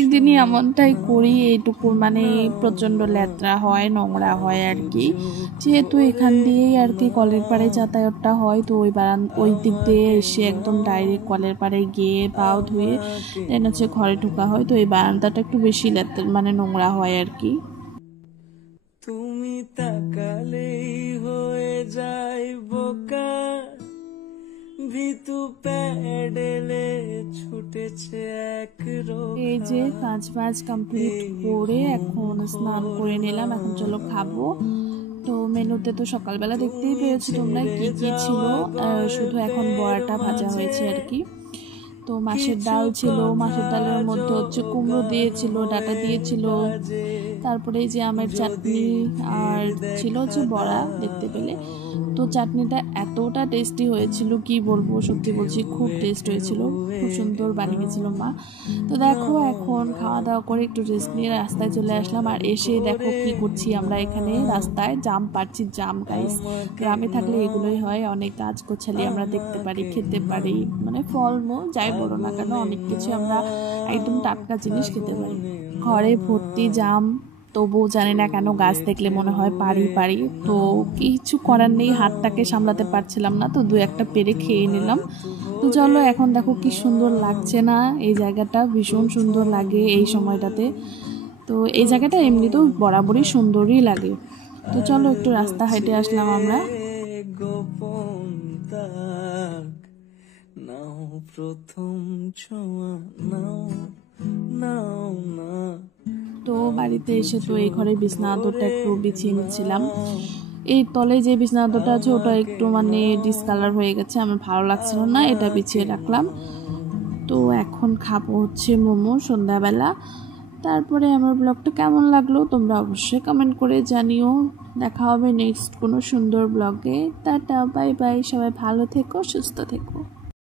একদিনই এমনটাই করি, এইটুকু মানে প্রচণ্ড লেত্রা হয়, নোংরা হয় আর কি। যেহেতু এখান দিয়েই আর কি কলের পাড়ে যাতায়াতটা হয়, তো ওই দিক দিয়ে এসে একদম ডাইরেক্ট কলের পাড়ে গিয়ে পাও ধুয়ে দেন হচ্ছে ঘরে ঢোকা হয়। তো এই বারান্দাটা একটু বেশি লেত্রা মানে নোংরা হয় আর কি। তুমি তাকালেই হয়ে যায় বোকা, ভিতু প্যাডেলে ছুটেছে এক এই যে কাজ বাজ কমপ্লিট করে এখন স্নান করে নিলাম, এখন চলো খাবো। তো মেনুতে তো সকালবেলা দেখতেই পেয়েছি তোমরা কি কি ছিল, শুধু এখন বড়াটা ভাজা হয়েছে আর কি। তো মাছের ডাল ছিল, মাছের ডালের মধ্যে হচ্ছে কুমড়ো দিয়েছিল, ডাঁটা দিয়েছিল, তারপরে এই যে আমের চাটনি, আর ছিল হচ্ছে বড়া দেখতে পেলে। তো চাটনিটা এতটা টেস্টি হয়েছিল কি বলবো, সত্যি বলছি খুব টেস্ট হয়েছিল, খুব সুন্দর বানিয়েছিল মা। তো দেখো এখন খাওয়া দাওয়া করে একটু রেস্ট নিয়ে রাস্তায় চলে আসলাম। আর এসে দেখো কি করছি আমরা এখানে রাস্তায়, জাম পাড়ছি, জাম গাইস। গ্রামে থাকলে এগুলোই হয়, অনেক গাছ গোছালি আমরা দেখতে পারি, খেতে পারি, মানে ফলমূল যাই বলো না কেন অনেক কিছু আমরা একদম টাটকা জিনিস খেতে পারি। ঘরে ভর্তি জাম, তবুও জানি না কেন গাছ দেখলে মনে হয় পারি পারি। তো কিছু করার নেই, হাতটাকে সামলাতে পারছিলাম না, তো দু একটা পেরে খেয়ে নিলাম। তো চলো এখন দেখো কি সুন্দর লাগছে না, এই জায়গাটা ভীষণ সুন্দর লাগে এই সময়টাতে। তো এই জায়গাটা এমনি তো বরাবরই সুন্দরই লাগে। তো চলো একটু রাস্তা হেঁটে আসলাম আমরা। গোপন তাক নাও প্রথম ছোঁয়া, নাও নাও না। তো বাড়িতে এসে তো এই ঘরে বিছনা আদরটা একটু বিছিয়ে নিচ্ছিলাম। এই তলে যে বিছনা আদরটা আছে ওটা একটু মানে ডিসকালার হয়ে গেছে, আমার ভালো লাগছিল না, এটা বিছিয়ে রাখলাম। তো এখন খাবো হচ্ছে মোমো সন্ধ্যাবেলা। তারপরে আমার ব্লগটা কেমন লাগলো তোমরা অবশ্যই কমেন্ট করে জানিও। দেখা হবে নেক্সট কোনো সুন্দর ব্লগে। টাটা, বাই বাই, সবাই ভালো থেকো, সুস্থ থেকো।